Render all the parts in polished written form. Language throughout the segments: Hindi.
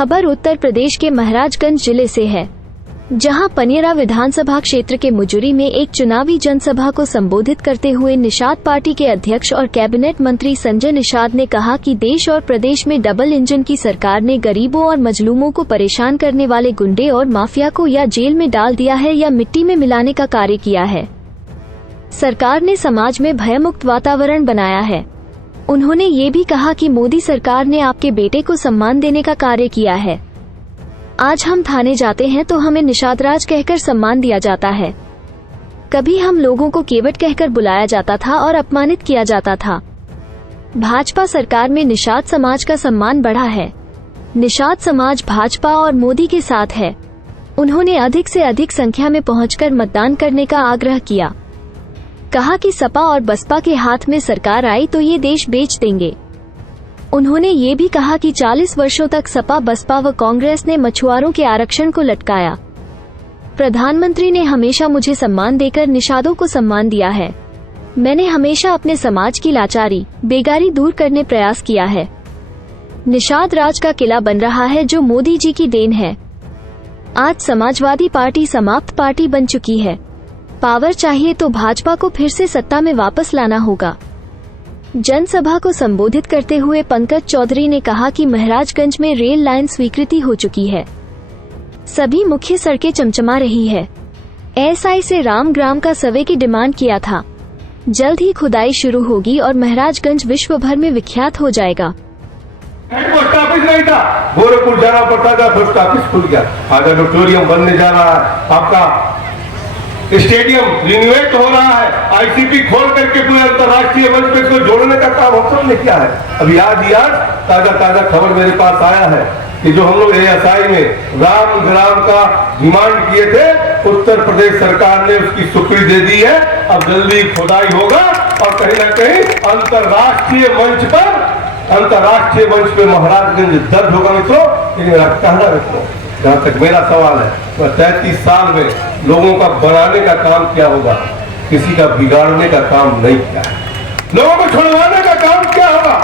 खबर उत्तर प्रदेश के महाराजगंज जिले से है, जहां पनियरा विधानसभा क्षेत्र के मुजुरी में एक चुनावी जनसभा को संबोधित करते हुए निषाद पार्टी के अध्यक्ष और कैबिनेट मंत्री संजय निषाद ने कहा कि देश और प्रदेश में डबल इंजन की सरकार ने गरीबों और मजलूमों को परेशान करने वाले गुंडे और माफिया को या जेल में डाल दिया है या मिट्टी में मिलाने का कार्य किया है। सरकार ने समाज में भयमुक्त वातावरण बनाया है। उन्होंने ये भी कहा कि मोदी सरकार ने आपके बेटे को सम्मान देने का कार्य किया है। आज हम थाने जाते हैं तो हमें निषादराज कहकर सम्मान दिया जाता है। कभी हम लोगों को केवट कहकर बुलाया जाता था और अपमानित किया जाता था। भाजपा सरकार में निषाद समाज का सम्मान बढ़ा है। निषाद समाज भाजपा और मोदी के साथ है। उन्होंने अधिक से अधिक संख्या में पहुंचकर मतदान करने का आग्रह किया। कहा कि सपा और बसपा के हाथ में सरकार आई तो ये देश बेच देंगे। उन्होंने ये भी कहा कि 40 वर्षों तक सपा बसपा व कांग्रेस ने मछुआरों के आरक्षण को लटकाया। प्रधानमंत्री ने हमेशा मुझे सम्मान देकर निषादों को सम्मान दिया है। मैंने हमेशा अपने समाज की लाचारी बेगारी दूर करने प्रयास किया है। निषाद राज का किला बन रहा है जो मोदी जी की देन है। आज समाजवादी पार्टी समाप्त पार्टी बन चुकी है। पावर चाहिए तो भाजपा को फिर से सत्ता में वापस लाना होगा। जनसभा को संबोधित करते हुए पंकज चौधरी ने कहा कि महाराजगंज में रेल लाइन स्वीकृति हो चुकी है। सभी मुख्य सड़कें चमचमा रही है। एसआई से रामग्राम का सर्वे की डिमांड किया था। जल्द ही खुदाई शुरू होगी और महाराजगंज विश्व भर में विख्यात हो जाएगा। पोस्ट ऑफिस नहीं था, गोरखपुर जाना पड़ता था, पोस्ट ऑफिस खुल गया। आज ऑडिटोरियम बनने जा रहा है, आपका स्टेडियम रिन्यूएट हो रहा है। आईसीपी खोल करके पूरे अंतर्राष्ट्रीय मंच पे इसको जोड़ने का काम हम सब ने किया है। अभी आज ताजा खबर मेरे पास आया है कि जो हम लोग एएसआई में राम ग्राम का डिमांड किए थे, उत्तर प्रदेश सरकार ने उसकी स्वीकृति दे दी है। अब जल्दी खुदाई होगा और कहीं न कहीं अंतर्राष्ट्रीय मंच पे महाराजगंज दर्ज होगा। मित्रों, कहना मित्रों, जहाँ तक मेरा सवाल है, 33 साल में लोगों का बनाने का काम किया होगा, किसी का बिगाड़ने का काम नहीं किया है। लोगों को छुड़वाने का काम क्या होगा,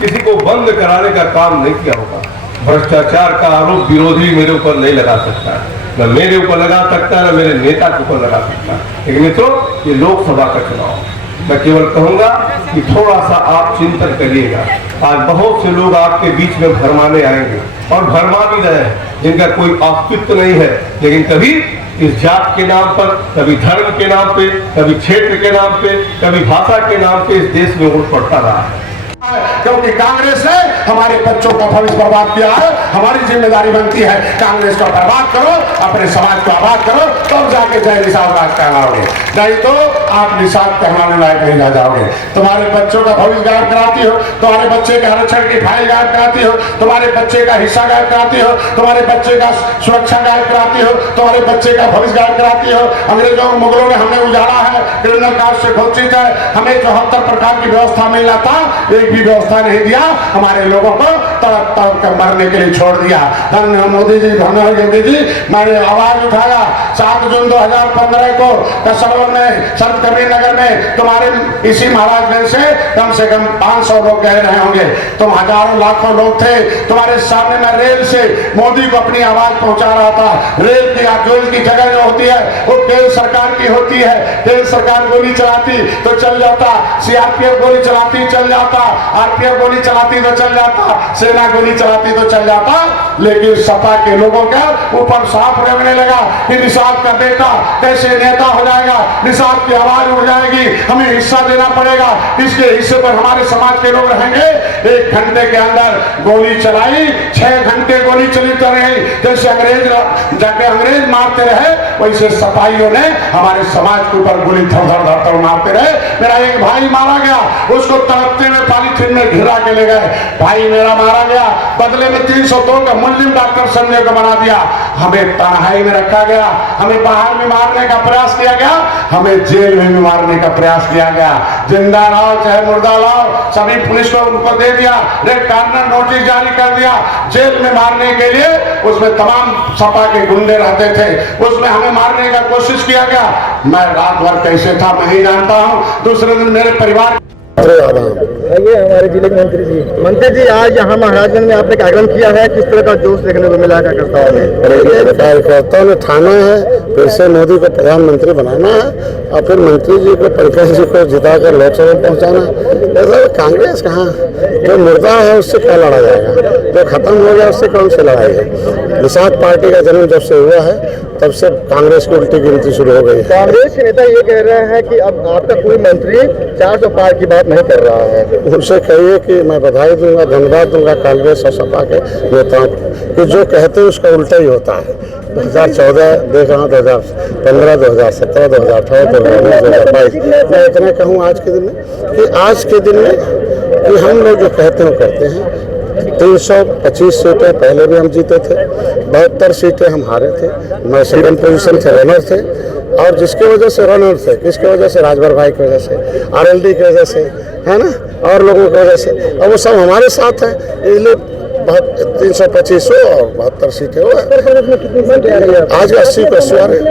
किसी को बंद कराने का काम नहीं किया होगा। भ्रष्टाचार का आरोप विरोधी मेरे ऊपर नहीं लगा सकता है, न मेरे ऊपर लगा सकता है, न मेरे नेता के ऊपर लगा सकता है। लेकिन मित्रों, ये लोकसभा का चुनाव, मैं केवल कहूंगा कि थोड़ा सा आप चिंतन करिएगा। आज बहुत से लोग आपके बीच में भरमाने आएंगे और भरमा भी रहे हैं, जिनका कोई अस्तित्व नहीं है, लेकिन कभी इस जात के नाम पर, कभी धर्म के नाम पे, कभी क्षेत्र के नाम पे, कभी भाषा के नाम पे इस देश में वोट पड़ता रहा है। क्योंकि कांग्रेस ने हमारे बच्चों का भविष्य बर्बाद किया है। हमारी जिम्मेदारी बनती है कांग्रेस को बर्बाद करो, अपने समाज को आबाद करो, तब जाके जय निषाद राज कहलाओगे। नहीं तो आप निषाद कहलाने लायक नहीं रह जाओगे। तुम्हारे बच्चों का भविष्य गायब कराती हो, तुम्हारे बच्चे के आरक्षण की फाइल गायब कराती हो, तुम्हारे बच्चे का हिस्सा गायब कराती हो, तुम्हारे बच्चे का सुरक्षा गायब कराती हो, तुम्हारे बच्चे का भविष्य गायब कराती हो। अंग्रेजों और मुगलों ने हमें उजाड़ा है, क्रिमिनल कास्ट से खोची जाए, हमें 74 प्रकार की व्यवस्था मिलना था, एक भी व्यवस्था नहीं दिया। हमारे लोगों को तड़प तड़प कर मरने के लिए छोड़ दिया। धन्य मोदी जी, धन्य योगी जी। मैंने आवाज उठाया 7 जून 2015 को कसरौल में, संत कबीर नगर में, तुम्हारे इसी महाराजगंज से कम 500 लोग गए रहे होंगे। तुम हजारों लाखों लोग थे। तुम्हारे सामने मैं रेल से मोदी को अपनी आवाज पहुंचा रहा था। रेल की जगह जो होती है वो केंद्र सरकार की होती है। केंद्र सरकार गोली चलाती तो चल जाता, सीआरपीएफ गोली चलाती चल जाता, आरपीएफ गोली चलाती तो चल जाता, सेना गोली चलाती तो चल जाता। लेकिन सपा के लोगों का ऊपर साफ रेंगने लगा कि निषाद का बेटा कैसे नेता हो जाएगा, निषाद की आवाज उड़ जाएगी, हमें हिस्सा देना पड़ेगा, इसके हिस्से पर हमारे समाज के लोग रहेंगे। 1 घंटे के अंदर गोली चलाई, 6 घंटे गोली चली चल रही। जैसे अंग्रेज मारते रहे, वैसे सपाइयों ने हमारे समाज के ऊपर गोली धड़ मारते रहे। मेरा एक भाई मारा गया, उसको तड़पते हुए पॉलीथिन में घिरा के ले गए। भाई मेरा मारा गया, बदले में 302 का मुस्लिम डॉक्टर संजय को बना दिया। हमें तन्हाई में रखा गया, हमें बाहर में मारने का प्रयास किया गया, हमें जेल में भी मारने का प्रयास किया गया। जिंदा लाओ चाहे मुर्दा लाओ, सभी पुलिस को उनको दे दिया, रेड कॉर्नर नोटिस जारी कर दिया जेल में मारने के लिए। उसमें तमाम सपा के गुंडे रहते थे, उसमें हमें मारने का कोशिश किया गया। मैं रात भर कैसे था मैं ही जानता हूं। दूसरे दिन मेरे परिवार ये हमारे जिले के मंत्री जी आज यहाँ महाराजगंज में आपने कार्यक्रम किया है, किस तरह का जोश देखने को मिला है कार्यकर्ताओं में? कार्यकर्ताओं ने ठाना है फिर से मोदी को प्रधानमंत्री बनाना है और फिर मंत्री जी को पंकज जी को जिताकर लोकसभा में पहुंचाना है। ऐसा कांग्रेस कहाँ, जो मुर्दा है उससे क्या लड़ा जाएगा, जो खत्म हो गया उससे कौन से लड़ाई है। निषाद पार्टी का जन्म जब से हुआ है तब से कांग्रेस की उल्टी गिनती शुरू हो गई है। कांग्रेस के नेता ये कह रहे हैं कि अब आपका कोई मंत्री 400 पार की बात नहीं कर रहा है। उनसे कहिए कि मैं बधाई दूंगा, धन्यवाद दूंगा कांग्रेस और सपा के नेताओं को कि जो कहते हैं उसका उल्टा ही होता है। 2014 देख रहा हूँ, 2015, 2017, 2018, 2019, 2022 मैं इतना कहूँ आज के दिन में कि हम लोग जो कहते हैं करते हैं। 325 सीटें पहले भी हम जीते थे, 72 सीटें हम हारे थे, मैं सेकंड पोजीशन थे, रनर थे। और जिसकी वजह से रनर थे, किसकी वजह से, राजभर भाई की वजह से, RLD की वजह से, है ना, और लोगों की वजह से, और वो सब हमारे साथ हैं। इसलिए 325 और 72 सीटें हो, आज 80 को 80 आ रहे हैं।